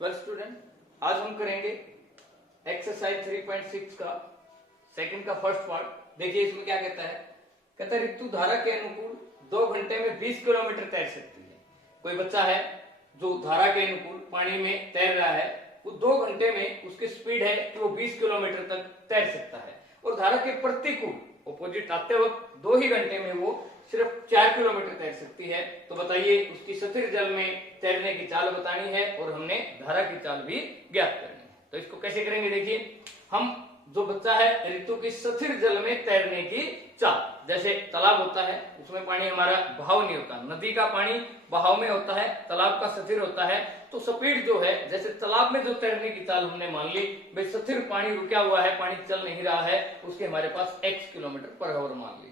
Well student, आज हम करेंगे एक्सरसाइज 3.6 का सेकंड का फर्स्ट पार्ट। देखिए इसमें क्या कहता है ऋतु धारा के अनुकूल 2 घंटे में 20 किलोमीटर तैर सकती है। कोई बच्चा है जो धारा के अनुकूल पानी में तैर रहा है, वो 2 घंटे में उसकी स्पीड है कि वो 20 किलोमीटर तक तैर सकता है, और धारा के प्रतिकूल ऑपोजिट आते वक्त 2 ही घंटे में वो सिर्फ 4 किलोमीटर तैर सकती है। तो बताइए उसकी स्थिर जल में तैरने की चाल बतानी है और हमने धारा की चाल भी ज्ञात करनी है। तो इसको कैसे करेंगे, देखिए हम जो बच्चा है ऋतु की स्थिर जल में तैरने की चाल, जैसे तालाब होता है उसमें पानी हमारा बहाव नहीं होता, नदी का पानी बहाव में होता है, तालाब का स्थिर होता है। तो स्पीड जो है, जैसे तालाब में जो तैरने की चाल हमने मान ली, भाई स्थिर पानी रुका हुआ है, पानी चल नहीं रहा है, उसके हमारे पास x किलोमीटर पर आवर मान ली।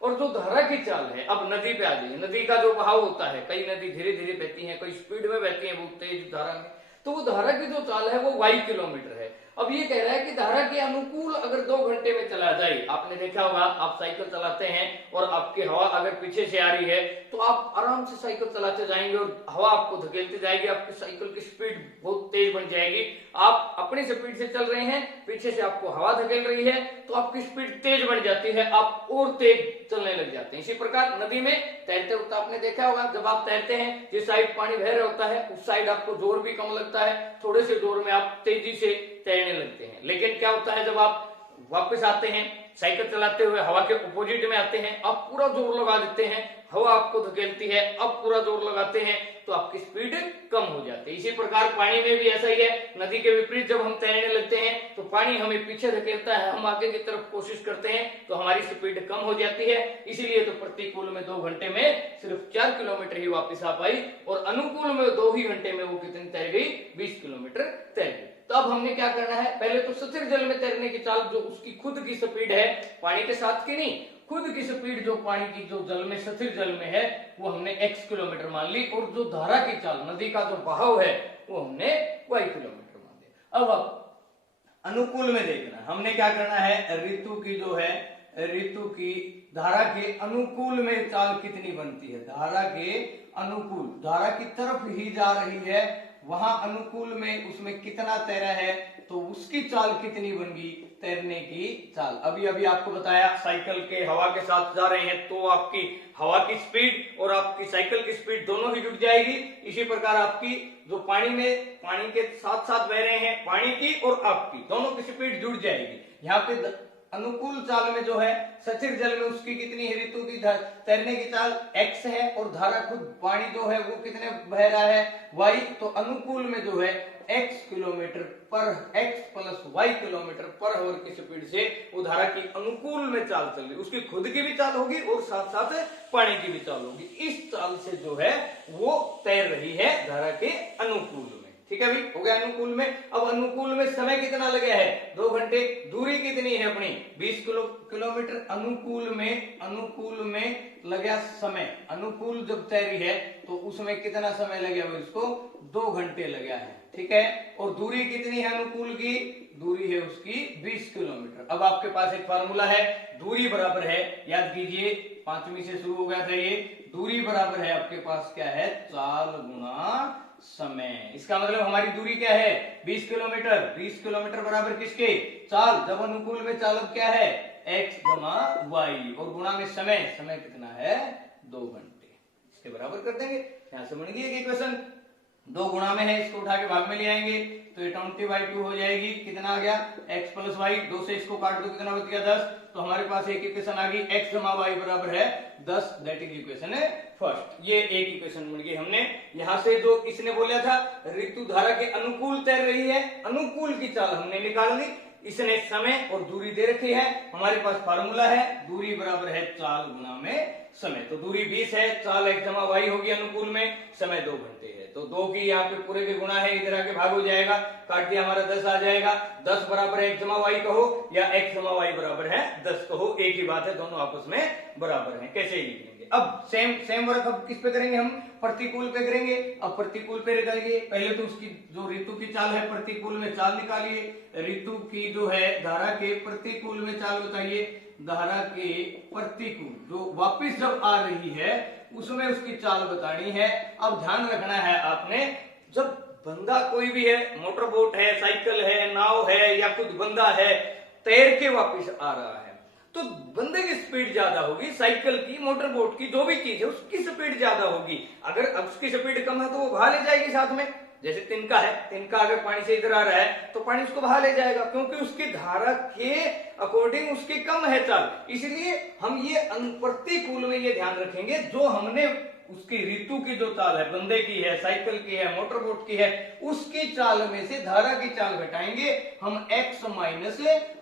और जो धारा की चाल है, अब नदी पे आ जाइए, नदी का जो बहाव होता है, कई नदी धीरे धीरे बहती है, कई स्पीड में बहती है बहुत तेज धारा में, तो वो धारा की जो चाल है वो y किलोमीटर है। अब ये कह रहा है कि धारा के अनुकूल अगर 2 घंटे में चला जाए, आपने देखा होगा आप साइकिल चलाते हैं और आपकी हवा अगर पीछे से आ रही है तो आप आराम से साइकिल चलाते जाएंगे और हवा आपको धकेलती जाएगी, आपकी साइकिल की स्पीड बहुत तेज बन जाएगी। आप अपनी स्पीड से चल रहे हैं, पीछे से आपको हवा धकेल रही है तो आपकी स्पीड तेज बन जाती है, आप और तेज चलने लग जाते हैं। इसी प्रकार नदी में तैरते वक्त आपने देखा होगा, जब आप तैरते हैं जिस साइड पानी बह रहा होता है उस साइड आपको जोर भी कम लगता है, थोड़े से जोर में आप तेजी से तैरने लगते हैं। लेकिन क्या होता है, जब आप वापस आते हैं साइकिल चलाते हुए हवा के अपोजिट में आते हैं, आप पूरा जोर लगा देते हैं, हवा आपको धकेलती है, अब पूरा जोर लगाते हैं तो आपकी स्पीड कम हो जाती है। इसी प्रकार पानी में भी ऐसा ही है, नदी के विपरीत जब हम तैरने लगते हैं तो पानी हमें पीछे धकेलता है, हम आगे की तरफ कोशिश करते हैं तो हमारी स्पीड कम हो जाती है। इसीलिए तो प्रतिकूल में 2 घंटे में सिर्फ 4 किलोमीटर ही वापस आ पाई, और अनुकूल में 2 ही घंटे में वो कितनी तैर गई, 20 किलोमीटर तैर गई। तो अब हमने क्या करना है, पहले तो स्थिर जल में तैरने की चाल जो उसकी खुद की स्पीड है, पानी के साथ की नहीं, खुद की स्पीड जो पानी की जो जल में स्थिर जल में है वो हमने x किलोमीटर मान ली, और जो धारा की चाल नदी का जो बहाव है वो हमने y किलोमीटर मान लिया। अब अनुकूल में देखना, हमने क्या करना है, ऋतु की जो है ऋतु की धारा के अनुकूल में चाल कितनी बनती है, धारा के अनुकूल, धारा की तरफ ही जा रही है, वहां अनुकूल में उसमें कितना तैरा है तो उसकी चाल कितनी बन गई, तैरने की चाल। अभी अभी आपको बताया साइकिल के हवा के साथ जा रहे हैं तो आपकी हवा की स्पीड और आपकी साइकिल की स्पीड दोनों ही जुड़ जाएगी। इसी प्रकार आपकी जो पानी में पानी के साथ साथ बह रहे हैं, पानी की और आपकी दोनों की स्पीड जुड़ जाएगी। यहाँ पे अनुकूल चाल में जो है स्थिर जल में उसकी कितनी है, ऋतु की तैरने की चाल x है, और धारा खुद पानी जो है वो कितने बह रहा है, y। तो अनुकूल में जो है x किलोमीटर पर x plus y kilometre per hour की स्पीड से वो धारा की अनुकूल में चाल चल रही, उसकी खुद की भी चाल होगी और साथ साथ पानी की भी चाल होगी। इस चाल से जो है वो तैर रही है धारा के अनुकूल में। ठीक है भाई, हो गया अनुकूल में। अब अनुकूल में समय कितना लगे है, 2 घंटे। दूरी कितनी है अपनी, 20 किलोमीटर। अनुकूल में लगा समय, अनुकूल जब तैरी है तो उसमें कितना समय लगे हुआ, इसको 2 घंटे लगा है। ठीक है, और दूरी कितनी है अनुकूल की, दूरी है उसकी 20 किलोमीटर। अब आपके पास एक फार्मूला है, दूरी बराबर है, याद कीजिए 5वीं से शुरू हो गया था ये, दूरी बराबर है आपके पास क्या है, चाल गुणा समय। इसका मतलब हमारी दूरी क्या है, 20 किलोमीटर। 20 किलोमीटर बराबर किसके, चाल। जब अनुकूल में चाल क्या है, x जमा y, और गुणा में समय, समय कितना है, 2 घंटे। इसके बराबर कर देंगे, यहां से बन गई एक इक्वेशन। 2 गुणा में है, इसको उठा के भाग में ले आएंगे तो ये 20/2 हो जाएगी। कितना आ गया, x प्लस वाई, 2 से इसको काट दो कितना बच गया, 10। तो हमारे पास एक इक्वेशन आ गई, x जमा y बराबर है 10, दैट इज इक्वेशन फर्स्ट। ये एक इक्वेशन मिल गई हमने। यहां से जो इसने बोला था ऋतु धारा के अनुकूल तैर रही है, अनुकूल की चाल हमने निकाल ली। इसने समय और दूरी दे रखी है, हमारे पास फार्मूला है, दूरी बराबर है चाल गुना में समय। तो दूरी 20 है, चाल x जमा y होगी अनुकूल में, समय 2 घंटे है। तो 2 की यहाँ पे पूरे के गुणा है, इधर आके भाग हो जाएगा, काट दिया हमारा 10 आ जाएगा। 10 बराबर है x जमा y कहो या x जमा y बराबर है 10 कहो, एक ही बात है, दोनों आपस में बराबर है। कैसे लिख लेंगे, अब सेम वर्क अब किस पे करेंगे, हम प्रतिकूल पे करेंगे। अब प्रतिकूल पे निकालिए, पहले तो उसकी जो ऋतु की चाल है प्रतिकूल में चाल निकालिए। ऋतु की जो है धारा के प्रतिकूल में चाल बताइए, धारा के प्रतिकूल जो वापिस जब आ रही है उसमें उसकी चाल बतानी है। अब ध्यान रखना है आपने, जब बंदा कोई भी है, मोटर बोट है, साइकिल है, नाव है, या खुद बंदा है तैर के वापस आ रहा है, तो बंदे की स्पीड ज्यादा होगी, साइकिल की, मोटर बोट की, जो भी चीज है उसकी स्पीड ज्यादा होगी। अगर अब उसकी स्पीड कम है तो वो बहा ले जाएगी साथ में। जैसे तिनका है, तिनका अगर पानी से इधर आ रहा है तो पानी उसको बहा ले जाएगा, क्योंकि उसकी धारा के अकॉर्डिंग उसकी कम है चाल। इसलिए हम ये प्रतिकूल में ये ध्यान रखेंगे, जो हमने उसकी ऋतु की जो चाल है, बंदे की है, साइकिल की है, मोटर बोट की है, उसकी चाल में से धारा की चाल घटाएंगे, हम x माइनस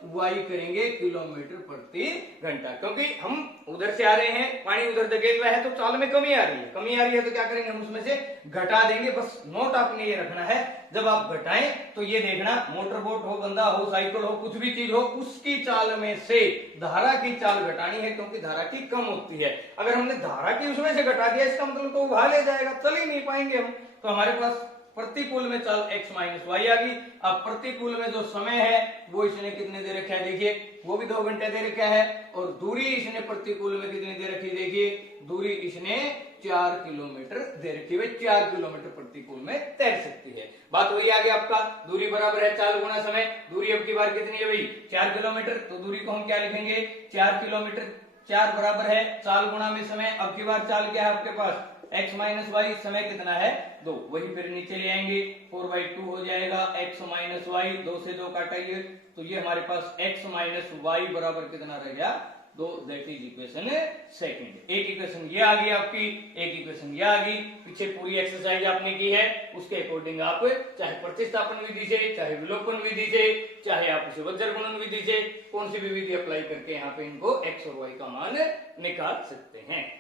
वाई करेंगे किलोमीटर प्रति घंटा। क्योंकि हम उधर से आ रहे हैं, पानी उधर धकेल रहा है तो चाल में कमी आ रही है, कमी आ रही है तो क्या करेंगे, हम उसमें से घटा देंगे। बस नोट आपने ये रखना है, जब आप घटाएं तो ये देखना, मोटर बोट हो, बंदा हो, साइकिल हो, कुछ भी चीज हो, उसकी चाल में से धारा की चाल घटानी है, क्योंकि धारा की कम होती है। अगर हमने धारा की उसमें से घटा दिया, इसका मतलब तो उभा ले जाएगा, चल ही नहीं पाएंगे हम। तो हमारे पास प्रतिकूल में चाल x माइनस वाई आ गई। अब प्रतिकूल में जो समय है वो इसने कितने दे रखा है, देखिए वो भी 2 घंटे दे रखा है, और दूरी इसने प्रतिकूल में कितनी दे रखी है, देखिए दूरी इसने 4 किलोमीटर दे रखी है, 4 किलोमीटर प्रतिकूल में तैर सकती है। बात वही आ गई आपका, दूरी बराबर है चाल गुना समय। दूरी अब की बार कितनी है भाई, 4 किलोमीटर, तो दूरी को हम क्या लिखेंगे, 4 किलोमीटर, 4 बराबर है चाल गुना में समय। अब की बार चाल क्या है आपके पास, x माइनस वाई, समय कितना है 2, वही फिर नीचे ले आएंगे, 4/2 हो जाएगा, x माइनस वाई, 2 से 2 काटाइए, तो ये हमारे पास x माइनस वाई बराबर कितना रह गया 2, दैट इज इक्वेशन सेकंड। एक इक्वेशन ये आ गई आपकी, एक इक्वेशन ये आ गई। पीछे पूरी एक्सरसाइज आपने की है, उसके अकॉर्डिंग आप चाहे प्रतिस्थापन विधि से, चाहे विलोपन विधि से, चाहे आप इसे वज्र गुणन विधि से, कौन सी भी विधि अप्लाई करके यहाँ पे इनको x और y का मान निकाल सकते हैं।